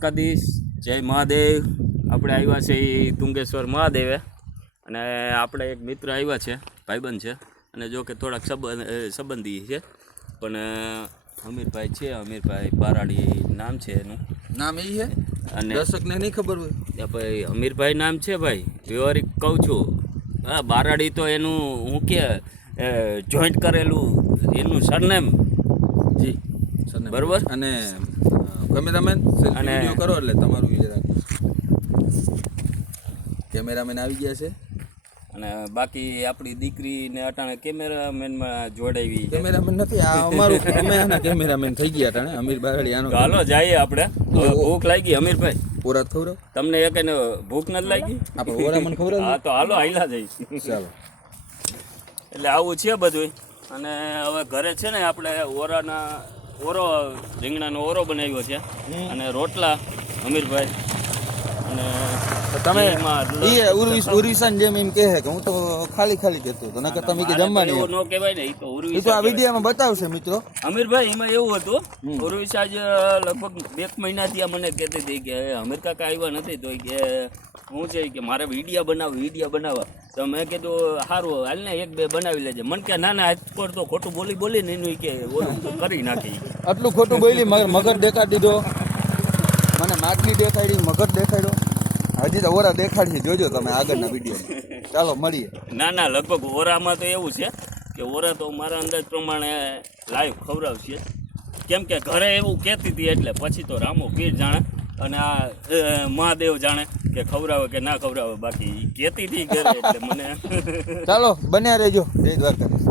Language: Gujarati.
દ્વારકાધીશ, જય મહાદેવ. આપણે આવ્યા છે એ તુંગેશ્વર મહાદેવે, અને આપણે એક મિત્ર આવ્યા છે, ભાઈબંધ છે, અને જો કે થોડાક સંબંધી છે, પણ અમીરભાઈ છે, અમીરભાઈ બારાડી નામ છે એનું. નામ એ છે અને દર્શકને નહીં ખબર હોય ભાઈ અમીરભાઈ નામ છે ભાઈ, વ્યવહારિક કહું છું. હા, બારાડી તો એનું હું કે જોઈન્ટ કરેલું એનું સરનેમ જી બરોબર. અને કેમેરામેન અને વિડીયો કરો એટલે તમારું કેમેરામેન આવી ગયા છે. અને બાકી આપણી દીકરીને અટાણે કેમેરામેનમાં જોડાવી. કેમેરામેન નથી આ અમારું, અમે આના કેમેરામેન થઈ ગયા અટાણે અમીર બારાડી આનો. હાલો જઈએ આપણે. ભૂખ લાગી અમીરભાઈ? ઓરા ખવડાવ તમને એક એને ભૂખ નથી લાગી? આપણે ઓરા મને ખવડાવ. હા તો હાલો હાઈલા જઈ. ચાલો. એટલે આવું છે બધું. અને હવે ઘરે છે ને આપણે ઓરો રીંગણાનો ઓરો બનાવ્યો છે, અને રોટલા અમીરભાઈ. અને તમે ઉર્વિસાન જેમ એમ કહે કે હું તો ખાલી કહેતો હતો, નકર તમે કે જમવાની એવું ન કહેવાય ને. એ તો આ વિડીયોમાં બતાવશે મિત્રો. અમીરભાઈ એમાં એવું હતું, ઉર્વિસા જ લગભગ 1 મહિનાથી મને કહેતી હતી કે અમીર કાકા આવ્યા નથી, તો કે હું છે કે મારે વિડીયો બનાવવા. તો મેં કીધું સારું હાલ ને 1-2 બનાવી લેજે. મને કે ના આજ પર તો ખોટું બોલી ને એનું કે ઓલું કરી નાખી. આટલું ખોટું બોલી, મગર દેખાડી દીધો મને, માટલી દેખાડી, મગર દેખાડ્યો, હજી તો ઓરા દેખાડી જોજો તમે આગળના વિડીયોમાં. ચાલો મળીએ. ના લગભગ ઓરામાં તો એવું છે કે ઓરા તો મારા અંદાજ પ્રમાણે લાઈવ ખવડાવશે, કેમ કે ઘરે એવું કહેતી હતી, એટલે પછી તો રામો પીર જાણે અને આ મહાદેવ જાણે કે ખવડાવે કે ના ખવડાવે. બાકી કહેતી હતી ઘરે એટલે મને. ચાલો બન્યા રહેજો. જય દ્વારકાધીશ.